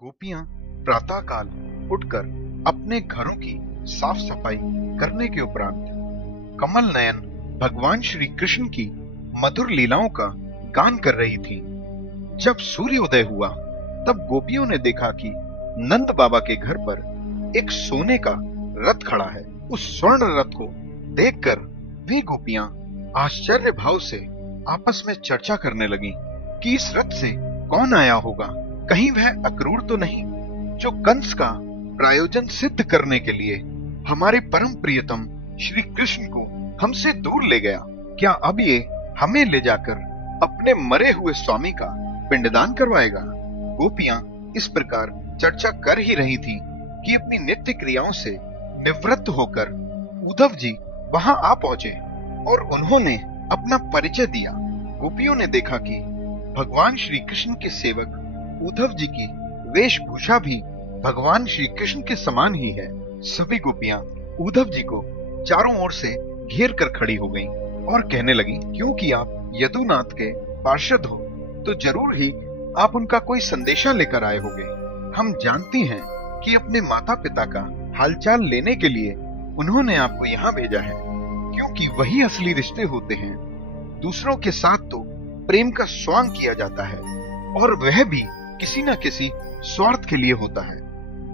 गोपियां प्रातःकाल उठकर अपने घरों की साफ सफाई करने के उपरांत कमल नयन भगवान श्री कृष्ण की मधुर लीलाओं का गान कर रही थीं। जब सूर्योदय हुआ तब गोपियों ने देखा कि नंद बाबा के घर पर एक सोने का रथ खड़ा है। उस स्वर्ण रथ को देखकर वे गोपियां आश्चर्य भाव से आपस में चर्चा करने लगी कि इस रथ से कौन आया होगा, कहीं वह अक्रूर तो नहीं जो कंस का प्रायोजन सिद्ध करने के लिए हमारे परम प्रियतम श्री कृष्ण को हमसे दूर ले गया। क्या अब ये हमें ले जाकर अपने मरे हुए स्वामी का पिंडदान करवाएगा? गोपियां इस प्रकार चर्चा कर ही रही थी कि अपनी नित्य क्रियाओं से निवृत्त होकर उद्धव जी वहां आ पहुंचे और उन्होंने अपना परिचय दिया। गोपियों ने देखा कि भगवान श्री कृष्ण के सेवक उद्धव जी की वेशभूषा भी भगवान श्री कृष्ण के समान ही है। सभी गोपियां उद्धव जी को चारों ओर से घेर कर खड़ी हो गईं और कहने लगी, क्योंकि आप यदुनाथ के पार्षद हो तो जरूर ही आप उनका कोई संदेशा लेकर आए होंगे। हम जानती हैं कि अपने माता पिता का हालचाल लेने के लिए उन्होंने आपको यहाँ भेजा है, क्योंकि वही असली रिश्ते होते हैं। दूसरों के साथ तो प्रेम का स्वांग किया जाता है और वह भी किसी न किसी स्वार्थ के लिए होता है।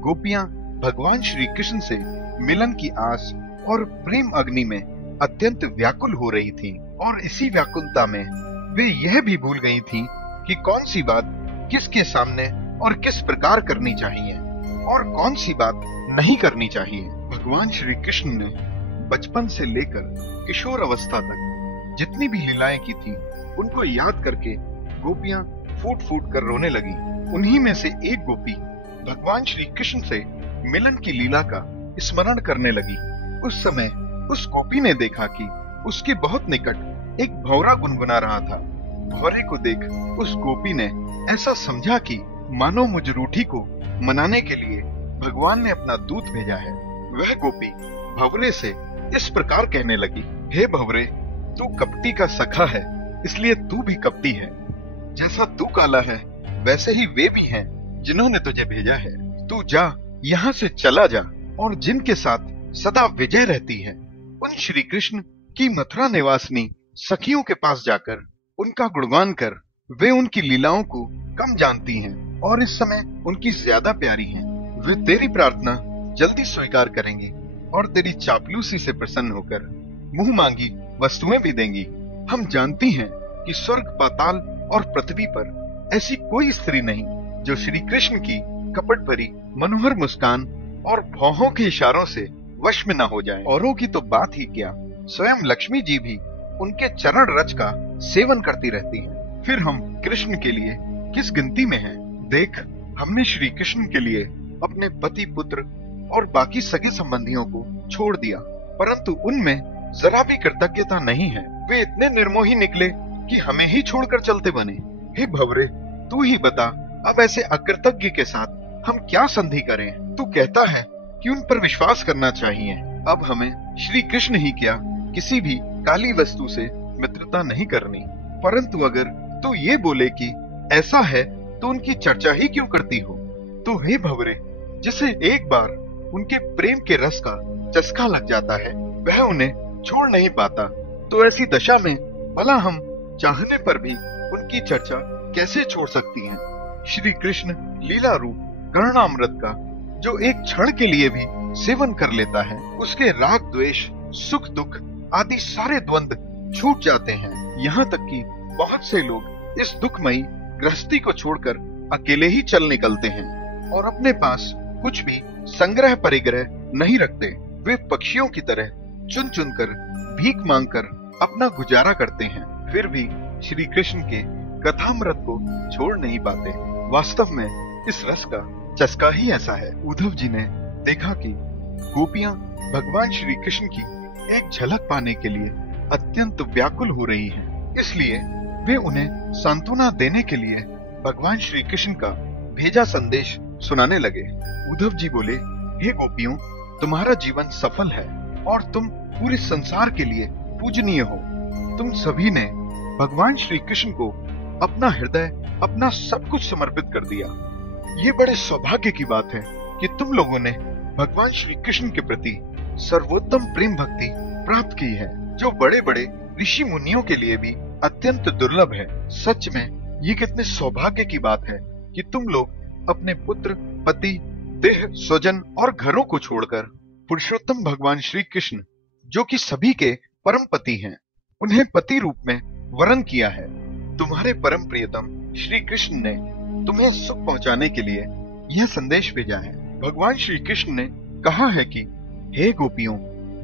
गोपियां भगवान श्री कृष्ण से मिलन की आस और प्रेम अग्नि में अत्यंत व्याकुल हो रही थीं, और इसी व्याकुलता में वे यह भी भूल गई थीं कि कौन सी बात किसके सामने और किस प्रकार करनी चाहिए और कौन सी बात नहीं करनी चाहिए। भगवान श्री कृष्ण ने बचपन से लेकर किशोर अवस्था तक जितनी भी लीलाएं की थी उनको याद करके गोपियां फूट फूट कर रोने लगी। उन्हीं में से एक गोपी भगवान श्री कृष्ण से मिलन की लीला का स्मरण करने लगी। उस समय उस गोपी ने देखा कि उसके बहुत निकट एक भौरा गुनगुना रहा था। भौरे को देख उस गोपी ने ऐसा समझा कि मानो मुझ रूठी को मनाने के लिए भगवान ने अपना दूत भेजा है। वह गोपी भंवरे से इस प्रकार कहने लगी, हे भंवरे, तू कपटी का सखा है, इसलिए तू भी कपटी है। जैसा तू काला है वैसे ही वे भी हैं जिन्होंने तुझे भेजा है। तू जा, यहाँ से चला जा, और जिनके साथ सदा विजय रहती है उन श्री कृष्ण की मथुरा निवासिनी सखियों के पास जाकर उनका गुणगान कर। वे उनकी लीलाओं को कम जानती हैं और इस समय उनकी ज्यादा प्यारी हैं। वे तेरी प्रार्थना जल्दी स्वीकार करेंगे और तेरी चापलूसी से प्रसन्न होकर मुंह मांगी वस्तुएं भी देंगी। हम जानती हैं कि स्वर्ग, पाताल और पृथ्वी पर ऐसी कोई स्त्री नहीं जो श्री कृष्ण की कपट भरी मनोहर मुस्कान और भौहों के इशारों से वश में न हो जाए। औरों की तो बात ही क्या, स्वयं लक्ष्मी जी भी उनके चरण रज का सेवन करती रहती हैं। फिर हम कृष्ण के लिए किस गिनती में हैं? देख, हमने श्री कृष्ण के लिए अपने पति, पुत्र और बाकी सगे संबंधियों को छोड़ दिया, परंतु उनमें जरा भी कृतज्ञता नहीं है। वे इतने निर्मोही निकले कि हमें ही छोड़कर चलते बने। हे भंवरे, तू ही बता, अब ऐसे अकृतज्ञ के साथ हम क्या संधि करें? तू कहता है कि उन पर विश्वास करना चाहिए। अब हमें श्री कृष्ण ही क्या, किसी भी काली वस्तु से मित्रता नहीं करनी। परंतु अगर तू ये बोले कि ऐसा है तो उनकी चर्चा ही क्यों करती हो? तो हे भंवरे, जिसे एक बार उनके प्रेम के रस का चस्का लग जाता है वह उन्हें छोड़ नहीं पाता, तो ऐसी दशा में भला हम चाहने पर भी उनकी चर्चा कैसे छोड़ सकती हैं? श्री कृष्ण लीला रूप कर्णामृत का जो एक क्षण के लिए भी सेवन कर लेता है, उसके राग, द्वेष, सुख, दुख आदि सारे द्वंद छूट जाते हैं। यहाँ तक कि बहुत से लोग इस दुखमयी गृहस्थी को छोड़कर अकेले ही चल निकलते हैं और अपने पास कुछ भी संग्रह परिग्रह नहीं रखते। वे पक्षियों की तरह चुन चुन कर भीख मांगकर अपना गुजारा करते हैं, फिर भी श्री कृष्ण के कथामृत को छोड़ नहीं पाते। वास्तव में इस रस का चस्का ही ऐसा है। उद्धव जी ने देखा कि गोपियां भगवान श्री कृष्ण की एक झलक पाने के लिए अत्यंत व्याकुल हो रही हैं, इसलिए वे उन्हें सांत्वना देने के लिए भगवान श्री कृष्ण का भेजा संदेश सुनाने लगे। उद्धव जी बोले, हे गोपियों, तुम्हारा जीवन सफल है और तुम पूरे संसार के लिए पूजनीय हो। तुम सभी ने भगवान श्री कृष्ण को अपना हृदय, अपना सब कुछ समर्पित कर दिया। ये बड़े सौभाग्य की बात है कि तुम लोगों ने भगवान श्री कृष्ण के प्रति सर्वोत्तम प्रेम भक्ति प्राप्त की है, जो बड़े बड़े ऋषि मुनियों के लिए भी अत्यंत दुर्लभ है। सच में ये कितने सौभाग्य की बात है कि तुम लोग अपने पुत्र, पति, देह, स्वजन और घरों को छोड़कर पुरुषोत्तम भगवान श्री कृष्ण, जो कि सभी के परम पति हैं, उन्हें पति रूप में वरण किया है। तुम्हारे परम प्रियतम श्री कृष्ण ने तुम्हें सुख पहुंचाने के लिए यह संदेश भेजा है। भगवान श्री कृष्ण ने कहा है कि हे गोपियों,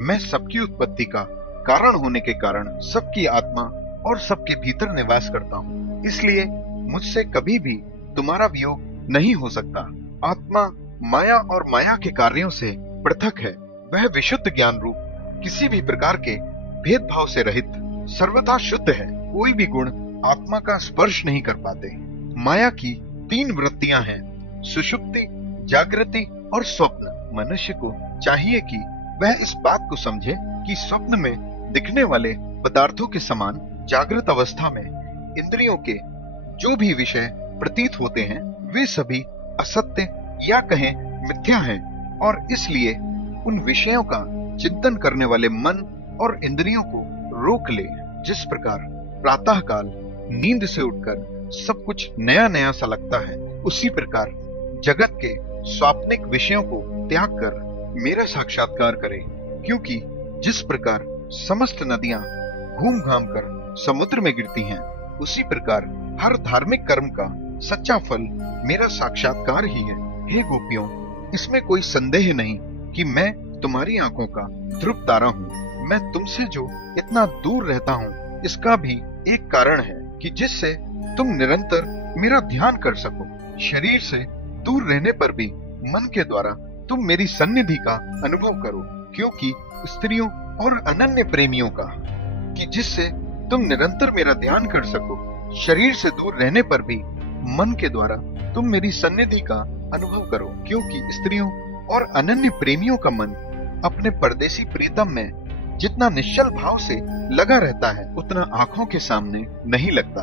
मैं सबकी उत्पत्ति का कारण होने के कारण सबकी आत्मा और सबके भीतर निवास करता हूँ, इसलिए मुझसे कभी भी तुम्हारा वियोग नहीं हो सकता। आत्मा माया और माया के कार्यों से पृथक है। वह विशुद्ध ज्ञान रूप, किसी भी प्रकार के भेदभाव से रहित, सर्वथा शुद्ध है। कोई भी गुण आत्मा का स्पर्श नहीं कर पाते। माया की 3 वृत्तियां हैं, सुषुप्ति, जागृति और स्वप्न। मनुष्य को चाहिए कि वह इस बात को समझे कि स्वप्न में दिखने वाले पदार्थों के समान जागृत अवस्था में इंद्रियों के जो भी विषय प्रतीत होते हैं, वे सभी असत्य या कहें मिथ्या हैं, और इसलिए उन विषयों का चिंतन करने वाले मन और इंद्रियों को रोक ले। जिस प्रकार प्रातः काल नींद से उठकर सब कुछ नया नया सा लगता है, उसी प्रकार जगत के स्वाप्निक विषयों को त्याग कर मेरा साक्षात्कार करें। क्योंकि जिस प्रकार समस्त नदियां घूम घाम कर समुद्र में गिरती हैं, उसी प्रकार हर धार्मिक कर्म का सच्चा फल मेरा साक्षात्कार ही है। हे गोपियों, इसमें कोई संदेह नहीं कि मैं तुम्हारी आंखों का ध्रुव तारा हूँ। मैं तुमसे जो इतना दूर रहता हूँ, इसका भी एक कारण है कि जिससे तुम निरंतर मेरा ध्यान कर सको। शरीर से दूर रहने पर भी मन के द्वारा तुम मेरी सन्निधि का अनुभव करो, क्योंकि स्त्रियों और अनन्य प्रेमियों का, कि जिससे तुम निरंतर मेरा ध्यान कर सको। शरीर से दूर रहने पर भी मन के द्वारा तुम मेरी सन्निधि का अनुभव करो, क्योंकि स्त्रियों और अनन्य प्रेमियों का मन अपने परदेसी प्रीतम में जितना निश्चल भाव से लगा रहता है, उतना आंखों के सामने नहीं लगता।